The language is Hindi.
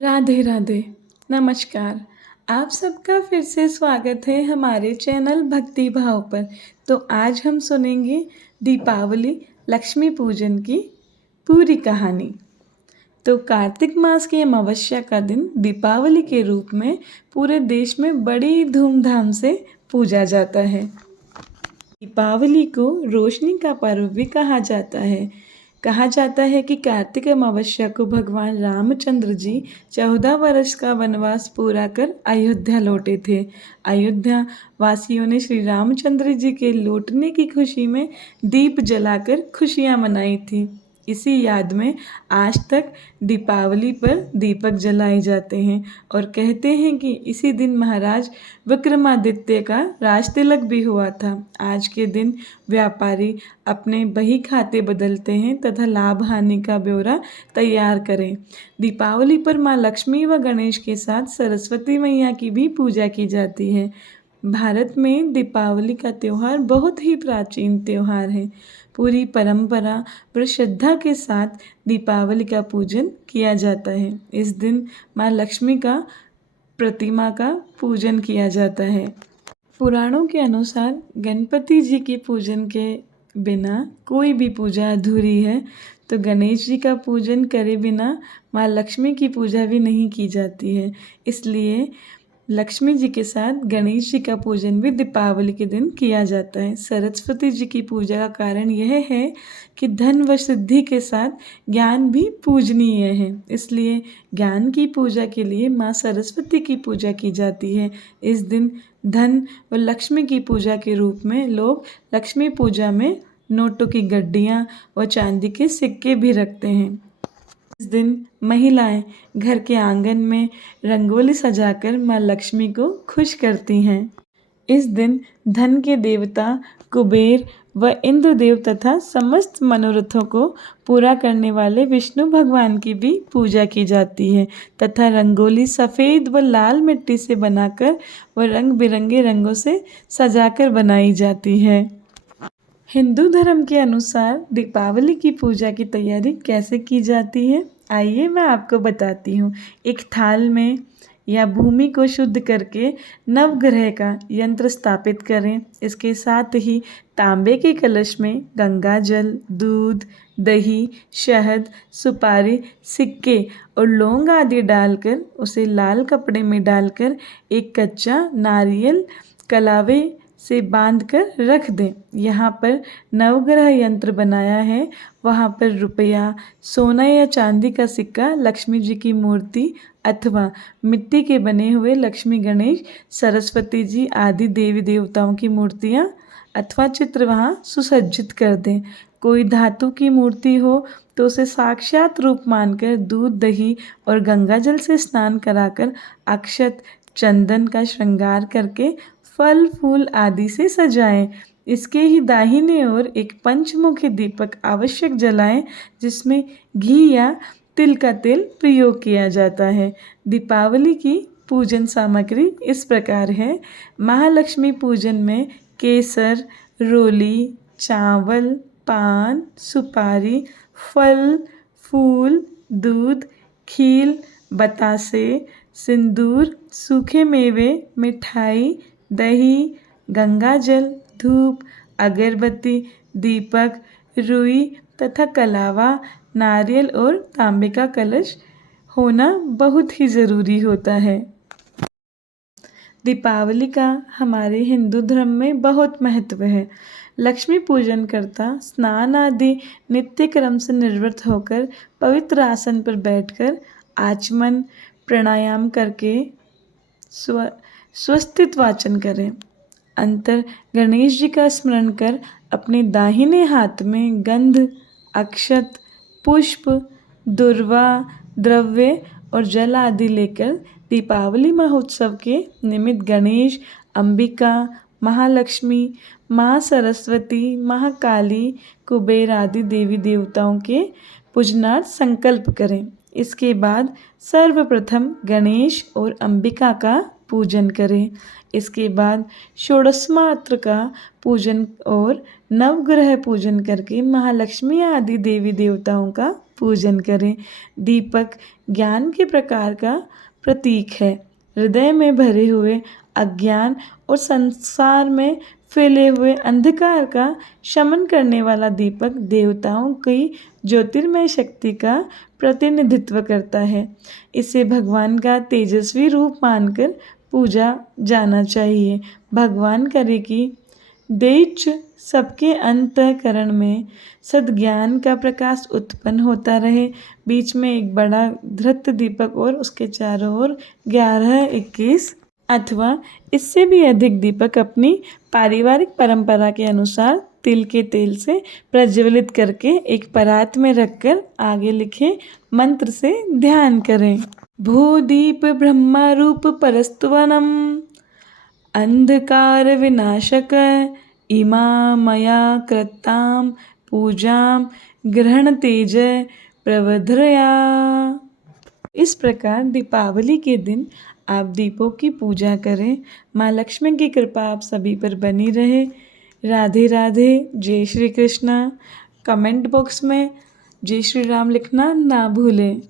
राधे राधे। नमस्कार। आप सबका फिर से स्वागत है हमारे चैनल भक्ति भाव पर। तो आज हम सुनेंगे दीपावली लक्ष्मी पूजन की पूरी कहानी। तो कार्तिक मास की अमावस्या का दिन दीपावली के रूप में पूरे देश में बड़ी धूमधाम से पूजा जाता है। दीपावली को रोशनी का पर्व भी कहा जाता है। कहा जाता है कि कार्तिक अमावस्या को भगवान रामचंद्र जी 14 वर्ष का वनवास पूरा कर अयोध्या लौटे थे। अयोध्या वासियों ने श्री रामचंद्र जी के लौटने की खुशी में दीप जलाकर खुशियां मनाई थी। इसी याद में आज तक दीपावली पर दीपक जलाए जाते हैं और कहते हैं कि इसी दिन महाराज विक्रमादित्य का राज तिलक भी हुआ था। आज के दिन व्यापारी अपने बही खाते बदलते हैं तथा लाभ हानि का ब्यौरा तैयार करें। दीपावली पर माँ लक्ष्मी व गणेश के साथ सरस्वती मैया की भी पूजा की जाती है। भारत में दीपावली का त्यौहार बहुत ही प्राचीन त्यौहार है। पूरी परंपरा व श्रद्धा के साथ दीपावली का पूजन किया जाता है। इस दिन माँ लक्ष्मी का प्रतिमा का पूजन किया जाता है। पुराणों के अनुसार गणपति जी की पूजन के बिना कोई भी पूजा अधूरी है। तो गणेश जी का पूजन करे बिना माँ लक्ष्मी की पूजा भी नहीं की जाती है। इसलिए लक्ष्मी जी के साथ गणेश जी का पूजन भी दीपावली के दिन किया जाता है। सरस्वती जी की पूजा का कारण यह है कि धन व सिद्धि के साथ ज्ञान भी पूजनीय है। इसलिए ज्ञान की पूजा के लिए माँ सरस्वती की पूजा की जाती है। इस दिन धन व लक्ष्मी की पूजा के रूप में लोग लक्ष्मी पूजा में नोटों की गड्डियाँ व चांदी के सिक्के भी रखते हैं। इस दिन महिलाएं घर के आंगन में रंगोली सजाकर माँ लक्ष्मी को खुश करती हैं। इस दिन धन के देवता कुबेर व इंद्रदेव तथा समस्त मनोरथों को पूरा करने वाले विष्णु भगवान की भी पूजा की जाती है तथा रंगोली सफ़ेद व लाल मिट्टी से बनाकर व रंग बिरंगे रंगों से सजाकर बनाई जाती है। हिंदू धर्म के अनुसार दीपावली की पूजा की तैयारी कैसे की जाती है, आइए मैं आपको बताती हूँ। एक थाल में या भूमि को शुद्ध करके नवग्रह का यंत्र स्थापित करें। इसके साथ ही तांबे के कलश में गंगा जल, दूध, दही, शहद, सुपारी, सिक्के और लौंग आदि डालकर उसे लाल कपड़े में डालकर एक कच्चा नारियल कलावे से बांधकर रख दें। यहाँ पर नवग्रह यंत्र बनाया है, वहाँ पर रुपया, सोना या चांदी का सिक्का, लक्ष्मी जी की मूर्ति अथवा मिट्टी के बने हुए लक्ष्मी, गणेश, सरस्वती जी आदि देवी देवताओं की मूर्तियाँ अथवा चित्र वहाँ सुसज्जित कर दें। कोई धातु की मूर्ति हो तो उसे साक्षात रूप मानकर दूध, दही और गंगा जल से स्नान कराकर अक्षत, चंदन का श्रृंगार करके फल फूल आदि से सजाएं। इसके ही दाहिने ओर एक पंचमुखी दीपक आवश्यक जलाएं जिसमें घी या तिल का तेल प्रयोग किया जाता है। दीपावली की पूजन सामग्री इस प्रकार है। महालक्ष्मी पूजन में केसर, रोली, चावल, पान, सुपारी, फल, फूल, दूध, खील, बतासे, सिंदूर, सूखे मेवे, मिठाई, दही, गंगा जल, धूप, अगरबत्ती, दीपक, रुई तथा कलावा, नारियल और तांबे का कलश होना बहुत ही ज़रूरी होता है। दीपावली का हमारे हिंदू धर्म में बहुत महत्व है। लक्ष्मी पूजन करता स्नान आदि नित्य क्रम से निवृत्त होकर पवित्र आसन पर बैठकर आचमन प्राणायाम करके स्वस्तित्व वाचन करें। अंतर गणेश जी का स्मरण कर अपने दाहिने हाथ में गंध, अक्षत, पुष्प, दुर्वा, द्रव्य और जल आदि लेकर दीपावली महोत्सव के निमित्त गणेश, अंबिका, महालक्ष्मी, माँ सरस्वती, महाकाली, कुबेर आदि देवी देवताओं के पूजनार्थ संकल्प करें। इसके बाद सर्वप्रथम गणेश और अंबिका का पूजन करें। इसके बाद षोडशमात्र का पूजन और नवग्रह पूजन करके महालक्ष्मी आदि देवी देवताओं का पूजन करें। दीपक ज्ञान के प्रकार का प्रतीक है। हृदय में भरे हुए अज्ञान और संसार में फैले हुए अंधकार का शमन करने वाला दीपक देवताओं की ज्योतिर्मय शक्ति का प्रतिनिधित्व करता है। इसे भगवान का तेजस्वी रूप मानकर पूजा जाना चाहिए। भगवान करे कि दैच सबके अंतःकरण में सद्ज्ञान का प्रकाश उत्पन्न होता रहे। बीच में एक बड़ा धृत दीपक और उसके चारों ओर 11, 21 अथवा इससे भी अधिक दीपक अपनी पारिवारिक परंपरा के अनुसार तिल के तेल से प्रज्वलित करके एक परात में रखकर आगे लिखे मंत्र से ध्यान करें। भूदीप ब्रह्म रूप परस्तुवनम अंधकार विनाशक इमा मया कृताम पूजाम ग्रहण तेज प्रवध्रया। इस प्रकार दीपावली के दिन आप दीपों की पूजा करें। माँ लक्ष्मी की कृपा आप सभी पर बनी रहे। राधे राधे। जय श्री कृष्णा। कमेंट बॉक्स में जय श्री राम लिखना ना भूलें।